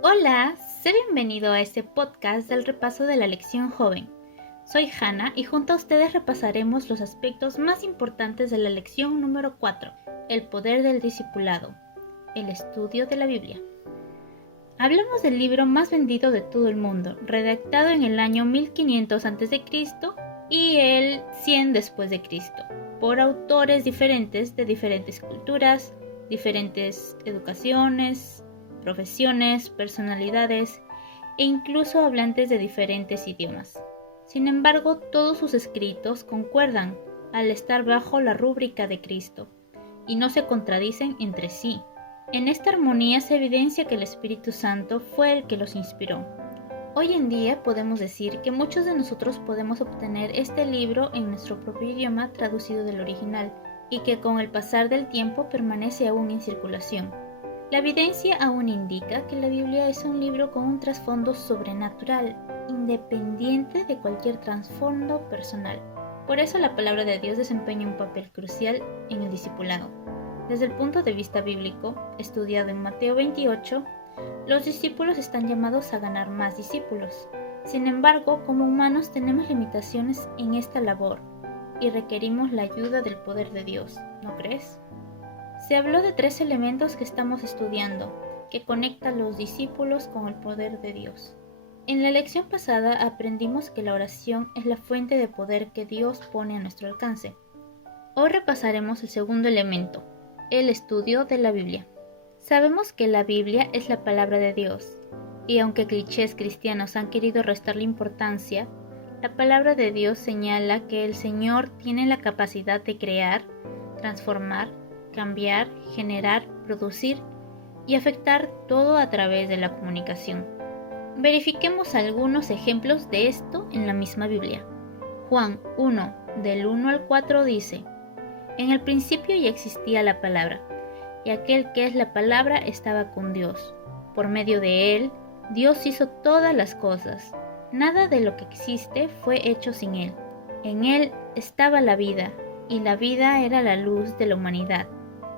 Hola, sé bienvenido a este podcast del repaso de la lección joven. Soy Hannah y junto a ustedes repasaremos los aspectos más importantes de la lección número 4, el poder del discipulado, el estudio de la Biblia. Hablamos del libro más vendido de todo el mundo, redactado en el año 1500 a.C. y el 100 después de Cristo, por autores diferentes de diferentes culturas, diferentes educaciones, profesiones, personalidades e incluso hablantes de diferentes idiomas. Sin embargo, todos sus escritos concuerdan al estar bajo la rúbrica de Cristo y no se contradicen entre sí. En esta armonía se evidencia que el Espíritu Santo fue el que los inspiró. Hoy en día podemos decir que muchos de nosotros podemos obtener este libro en nuestro propio idioma traducido del original y que con el pasar del tiempo permanece aún en circulación. La evidencia aún indica que la Biblia es un libro con un trasfondo sobrenatural, independiente de cualquier trasfondo personal. Por eso la palabra de Dios desempeña un papel crucial en el discipulado. Desde el punto de vista bíblico, estudiado en Mateo 28, los discípulos están llamados a ganar más discípulos. Sin embargo, como humanos tenemos limitaciones en esta labor y requerimos la ayuda del poder de Dios, ¿no crees? Se habló de 3 elementos que estamos estudiando, que conectan a los discípulos con el poder de Dios. En la lección pasada aprendimos que la oración es la fuente de poder que Dios pone a nuestro alcance. Hoy repasaremos el segundo elemento, el estudio de la Biblia. Sabemos que la Biblia es la palabra de Dios, y aunque clichés cristianos han querido restarle importancia, la palabra de Dios señala que el Señor tiene la capacidad de crear, transformar, cambiar, generar, producir y afectar todo a través de la comunicación. Verifiquemos algunos ejemplos de esto en la misma Biblia. Juan 1, del 1 al 4 dice: En el principio ya existía la palabra, y aquel que es la palabra estaba con Dios. Por medio de él, Dios hizo todas las cosas. Nada de lo que existe fue hecho sin él. En él estaba la vida, y la vida era la luz de la humanidad.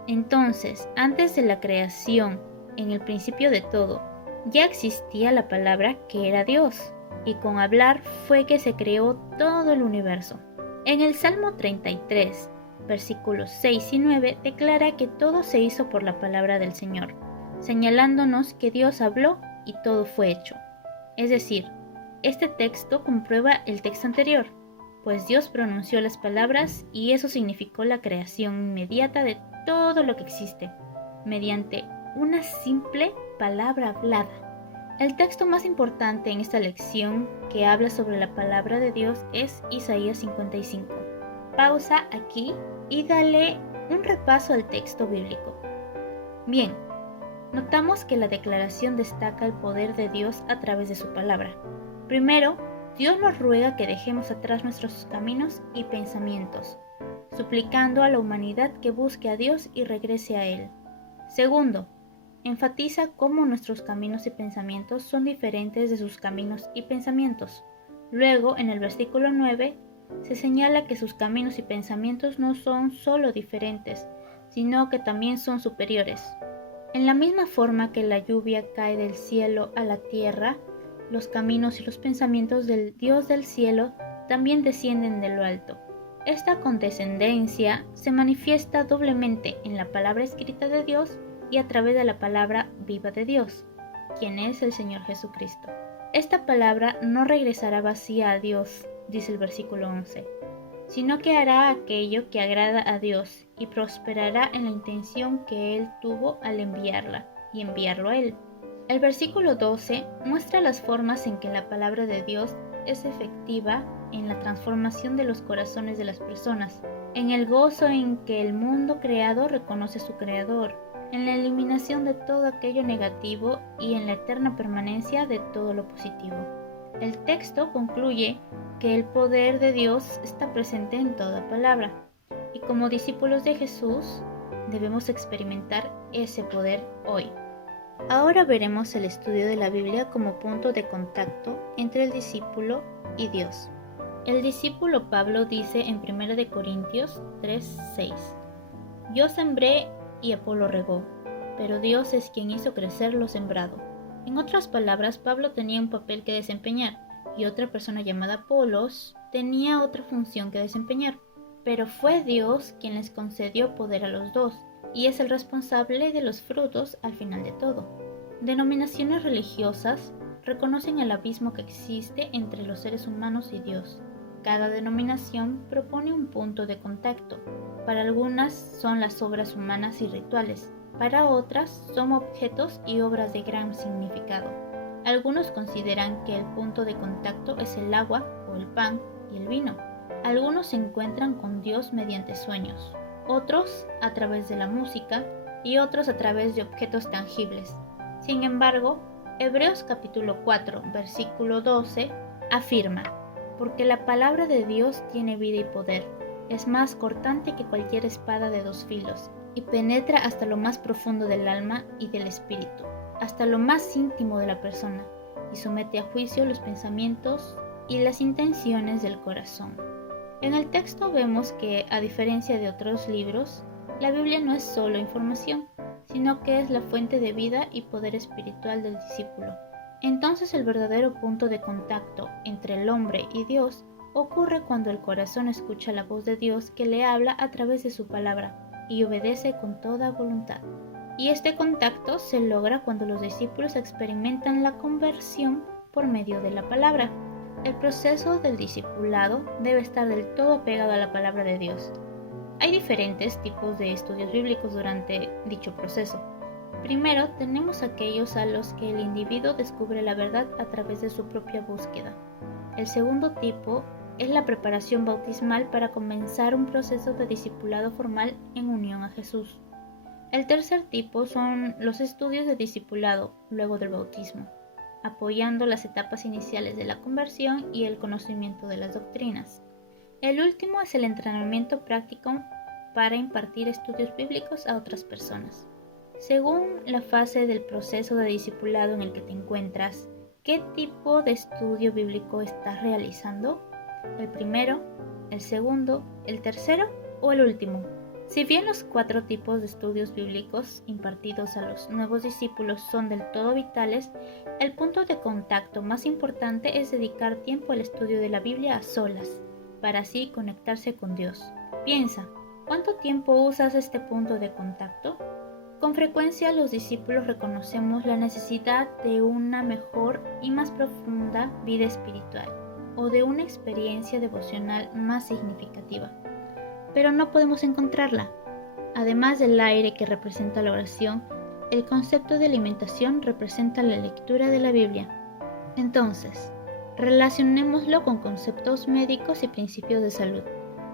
Entonces, antes de la creación, en el principio de todo, ya existía la palabra que era Dios, y con hablar fue que se creó todo el universo. En el Salmo 33, versículos 6 y 9, declara que todo se hizo por la palabra del Señor, señalándonos que Dios habló y todo fue hecho. Es decir, este texto comprueba el texto anterior, pues Dios pronunció las palabras y eso significó la creación inmediata de todo lo que existe, mediante una simple palabra hablada. El texto más importante en esta lección que habla sobre la palabra de Dios es Isaías 55. Pausa aquí y dale un repaso al texto bíblico. Bien, notamos que la declaración destaca el poder de Dios a través de su palabra. Primero, Dios nos ruega que dejemos atrás nuestros caminos y pensamientos, suplicando a la humanidad que busque a Dios y regrese a Él. Segundo, enfatiza cómo nuestros caminos y pensamientos son diferentes de sus caminos y pensamientos. Luego, en el versículo 9, se señala que sus caminos y pensamientos no son solo diferentes, sino que también son superiores. En la misma forma que la lluvia cae del cielo a la tierra, los caminos y los pensamientos del Dios del cielo también descienden de lo alto. Esta condescendencia se manifiesta doblemente en la palabra escrita de Dios y a través de la palabra viva de Dios, quien es el Señor Jesucristo. Esta palabra no regresará vacía a Dios, dice el versículo 11, sino que hará aquello que agrada a Dios y prosperará en la intención que Él tuvo al enviarla y enviarlo a Él. El versículo 12 muestra las formas en que la palabra de Dios es efectiva en la transformación de los corazones de las personas, en el gozo en que el mundo creado reconoce a su creador, en la eliminación de todo aquello negativo y en la eterna permanencia de todo lo positivo. El texto concluye que el poder de Dios está presente en toda palabra, y como discípulos de Jesús debemos experimentar ese poder hoy. Ahora veremos el estudio de la Biblia como punto de contacto entre el discípulo y Dios. El discípulo Pablo dice en 1 Corintios 3:6: Yo sembré y Apolo regó, pero Dios es quien hizo crecer lo sembrado. En otras palabras, Pablo tenía un papel que desempeñar y otra persona llamada Apolos tenía otra función que desempeñar. Pero fue Dios quien les concedió poder a los dos y es el responsable de los frutos al final de todo. Denominaciones religiosas reconocen el abismo que existe entre los seres humanos y Dios. Cada denominación propone un punto de contacto. Para algunas son las obras humanas y rituales, para otras son objetos y obras de gran significado. Algunos consideran que el punto de contacto es el agua o el pan y el vino. Algunos se encuentran con Dios mediante sueños, otros a través de la música y otros a través de objetos tangibles. Sin embargo, Hebreos capítulo 4, versículo 12 afirma: porque la palabra de Dios tiene vida y poder, es más cortante que cualquier espada de dos filos, y penetra hasta lo más profundo del alma y del espíritu, hasta lo más íntimo de la persona, y somete a juicio los pensamientos y las intenciones del corazón. En el texto vemos que, a diferencia de otros libros, la Biblia no es solo información, sino que es la fuente de vida y poder espiritual del discípulo. Entonces el verdadero punto de contacto entre el hombre y Dios ocurre cuando el corazón escucha la voz de Dios que le habla a través de su palabra y obedece con toda voluntad. Y este contacto se logra cuando los discípulos experimentan la conversión por medio de la palabra. El proceso del discipulado debe estar del todo pegado a la palabra de Dios. Hay diferentes tipos de estudios bíblicos durante dicho proceso. Primero, tenemos aquellos a los que el individuo descubre la verdad a través de su propia búsqueda. El segundo tipo es la preparación bautismal para comenzar un proceso de discipulado formal en unión a Jesús. El tercer tipo son los estudios de discipulado luego del bautismo, apoyando las etapas iniciales de la conversión y el conocimiento de las doctrinas. El último es el entrenamiento práctico para impartir estudios bíblicos a otras personas. Según la fase del proceso de discipulado en el que te encuentras, ¿qué tipo de estudio bíblico estás realizando? ¿El primero, el segundo, el tercero o el último? Si bien los 4 tipos de estudios bíblicos impartidos a los nuevos discípulos son del todo vitales, el punto de contacto más importante es dedicar tiempo al estudio de la Biblia a solas, para así conectarse con Dios. Piensa, ¿cuánto tiempo usas este punto de contacto? Con frecuencia los discípulos reconocemos la necesidad de una mejor y más profunda vida espiritual o de una experiencia devocional más significativa, pero no podemos encontrarla. Además del aire que representa la oración, el concepto de alimentación representa la lectura de la Biblia. Entonces, relacionémoslo con conceptos médicos y principios de salud.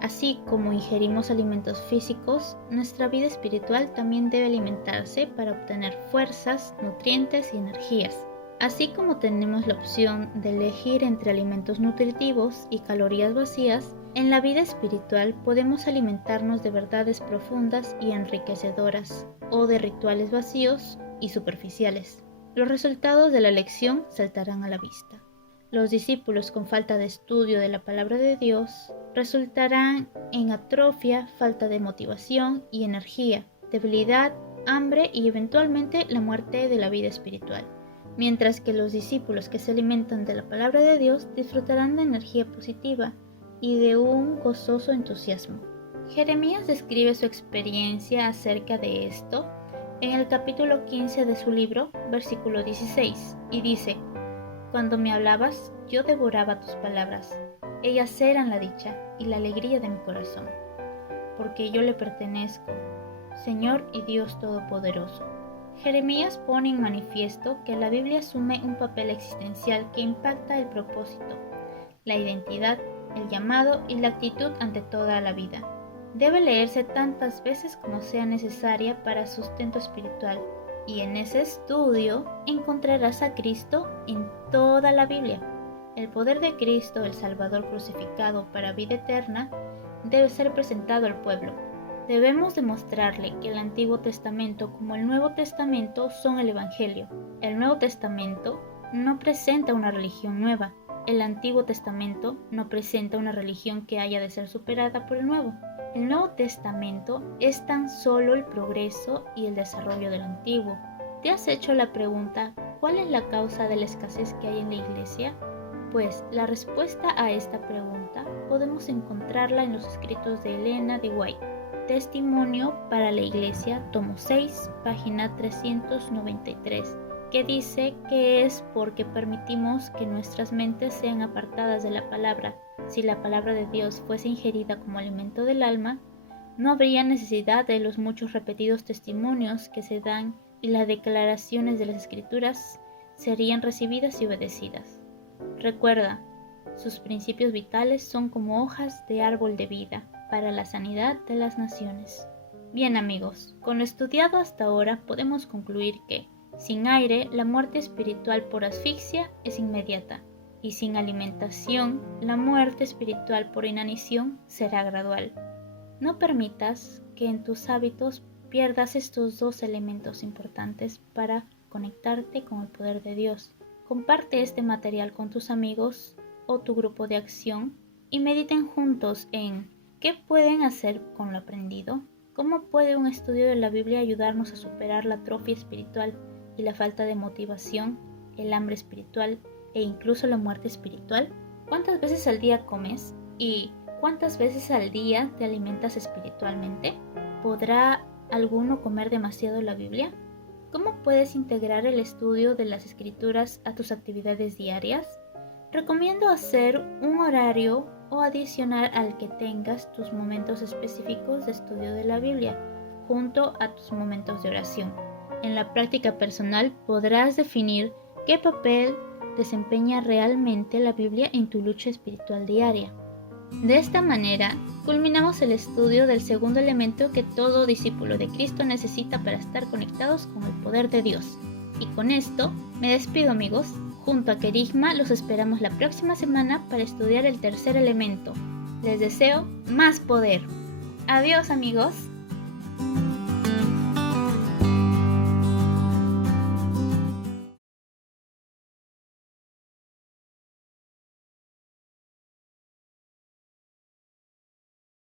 Así como ingerimos alimentos físicos, nuestra vida espiritual también debe alimentarse para obtener fuerzas, nutrientes y energías. Así como tenemos la opción de elegir entre alimentos nutritivos y calorías vacías, en la vida espiritual podemos alimentarnos de verdades profundas y enriquecedoras, o de rituales vacíos y superficiales. Los resultados de la elección saltarán a la vista. Los discípulos con falta de estudio de la palabra de Dios resultarán en atrofia, falta de motivación y energía, debilidad, hambre y eventualmente la muerte de la vida espiritual. Mientras que los discípulos que se alimentan de la palabra de Dios disfrutarán de energía positiva y de un gozoso entusiasmo. Jeremías describe su experiencia acerca de esto en el capítulo 15 de su libro, versículo 16, y dice: cuando me hablabas, yo devoraba tus palabras. Ellas eran la dicha y la alegría de mi corazón, porque yo le pertenezco, Señor y Dios Todopoderoso. Jeremías pone en manifiesto que la Biblia asume un papel existencial que impacta el propósito, la identidad, el llamado y la actitud ante toda la vida. Debe leerse tantas veces como sea necesaria para sustento espiritual, y en ese estudio encontrarás a Cristo en toda la Biblia. El poder de Cristo, el Salvador crucificado para vida eterna, debe ser presentado al pueblo. Debemos demostrarle que el Antiguo Testamento como el Nuevo Testamento son el Evangelio. El Nuevo Testamento no presenta una religión nueva. El Antiguo Testamento no presenta una religión que haya de ser superada por el Nuevo. El Nuevo Testamento es tan solo el progreso y el desarrollo del Antiguo. ¿Te has hecho la pregunta ¿cuál es la causa de la escasez que hay en la iglesia? Pues la respuesta a esta pregunta podemos encontrarla en los escritos de Elena de White, Testimonio para la Iglesia, tomo 6, página 393, que dice que es porque permitimos que nuestras mentes sean apartadas de la palabra. Si la palabra de Dios fuese ingerida como alimento del alma, no habría necesidad de los muchos repetidos testimonios que se dan y las declaraciones de las Escrituras serían recibidas y obedecidas. Recuerda, sus principios vitales son como hojas de árbol de vida para la sanidad de las naciones. Bien amigos, con lo estudiado hasta ahora podemos concluir que, sin aire, la muerte espiritual por asfixia es inmediata, y sin alimentación, la muerte espiritual por inanición será gradual. No permitas que en tus hábitos pierdas estos dos elementos importantes para conectarte con el poder de Dios. Comparte este material con tus amigos o tu grupo de acción y mediten juntos en ¿qué pueden hacer con lo aprendido? ¿Cómo puede un estudio de la Biblia ayudarnos a superar la atrofia espiritual y la falta de motivación, el hambre espiritual e incluso la muerte espiritual? ¿Cuántas veces al día comes? ¿Y cuántas veces al día te alimentas espiritualmente? ¿Podrá alguno comer demasiado la Biblia? ¿Cómo puedes integrar el estudio de las Escrituras a tus actividades diarias? Recomiendo hacer un horario o adicionar al que tengas tus momentos específicos de estudio de la Biblia, junto a tus momentos de oración. En la práctica personal podrás definir qué papel desempeña realmente la Biblia en tu lucha espiritual diaria. De esta manera, culminamos el estudio del segundo elemento que todo discípulo de Cristo necesita para estar conectados con el poder de Dios. Y con esto, me despido amigos. Junto a Kerigma los esperamos la próxima semana para estudiar el tercer elemento. Les deseo más poder. Adiós amigos.